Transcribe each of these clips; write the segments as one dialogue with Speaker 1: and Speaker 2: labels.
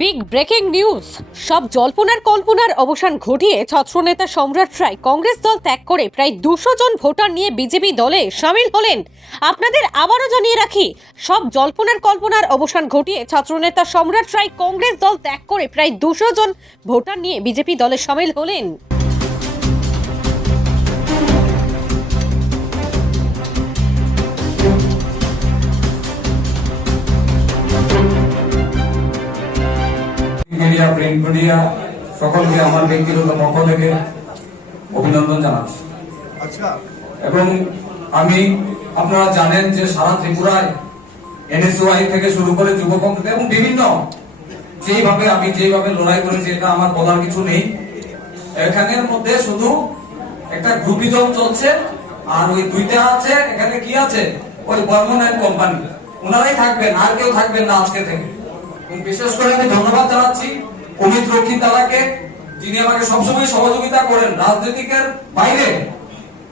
Speaker 1: Big breaking news সব জল্পনার কল্পনার অবসান ঘটিয়ে ছাত্রনেতা সম্রাট রায় কংগ্রেস দল ত্যাগ করে প্রায় দুশো জন ভোটার নিয়ে বিজেপি দলে সামিল হলেন। আপনাদের আবারও জানিয়ে রাখি, সব জল্পনার কল্পনার অবসান ঘটিয়ে ছাত্রনেতা সম্রাট রায় কংগ্রেস দল ত্যাগ করে প্রায় দুশো জন ভোটার নিয়ে বিজেপি দলে সামিল হলেন।
Speaker 2: মিডিয়া প্রিন্ট মিডিয়া সকলকে আমার ব্যক্তিগত পক্ষ থেকে অভিনন্দন জানাচ্ছি।
Speaker 3: আচ্ছা।
Speaker 2: এবং আমি আপনারা জানেন যে সারা ত্রিপুরায় এনএসওয়াই থেকে শুরু করে যুব কংগ্রেস এবং বিভিন্ন যেইভাবে আমি যেভাবে লড়াই করেছি এটা আমার বলার কিছু নেই। এখানের মধ্যে শুধু একটা গ্রুপিজম চলছে আর ওই দুইটা আছে এখানে কি আছে? ওই বর্মন কোম্পানি। ওনারাই থাকবেন আর কেউ থাকবেন না আজকে থেকে। এবং বিশেষ করে আমি ধন্যবাদ জানাচ্ছি অমিত রক্ষিত দাদাকে, যিনি আমাকে সবসময় সহযোগিতা করেন রাজনৈতিকের বাইরে।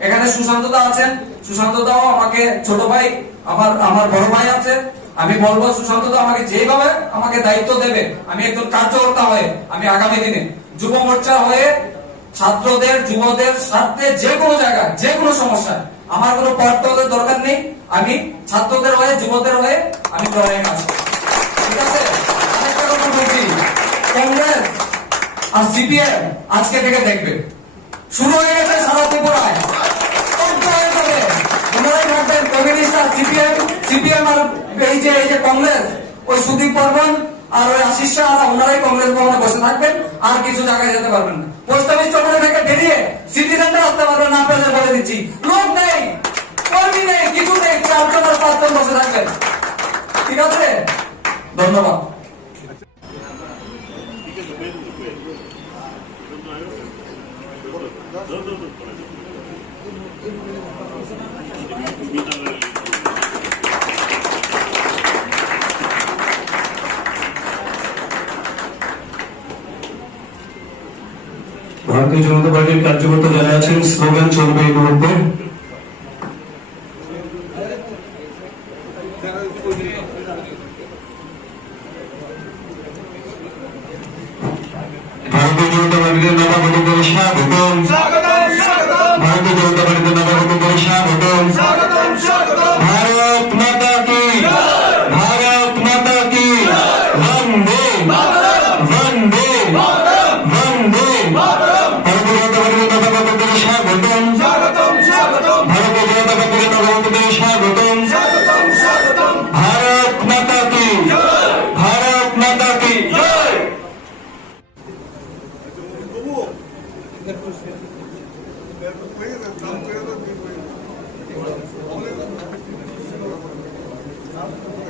Speaker 2: এখানে সুশান্ত দা আছেন। সুশান্ত দাও আমাকে, ছোট ভাই, আমার আমার বড় ভাই আছে। আমি বলব, সুশান্ত দা আমাকে যেভাবে আমাকে দায়িত্ব দেবে, আমি একজন কার্যকর্তা হয়ে, আমি আগামী দিনে যুব মোর্চা হয়ে ছাত্রদের, যুবদের স্বার্থে যে কোনো জায়গায়, যে কোনো সমস্যা আমার কোনো পর্তদের দরকার নেই। আমি ছাত্রদের হয়ে, যুবদের হয়ে আমি লড়াই কাজ। আজকে থেকে দেখবে। শুরু হয়ে গেছে সারা থাকবেন, আর কিছু জায়গায় যেতে পারবেন না। পোস্ট অফিস পারবেন না বলে দিচ্ছি। লোক নেই, কর্মী কিছু নেই বসে থাকবেন। ধন্যবাদ।
Speaker 4: ভারতীয় জনতা পার্টির কার্যকর্তা যারা আছেন স্লোগান চলবে এই মুহূর্তে। ভারতীয় জনতা করে স্বাগতম ভারতীয় জনতা পার্টির করে স্বাগতম ভারত মাতা কি ভারত মাতা কি বন্দে বন্দে বন্দে ভারতীয় জনতা পার্টির স্বাগতম
Speaker 3: স্বাগতম
Speaker 4: Thank
Speaker 3: you.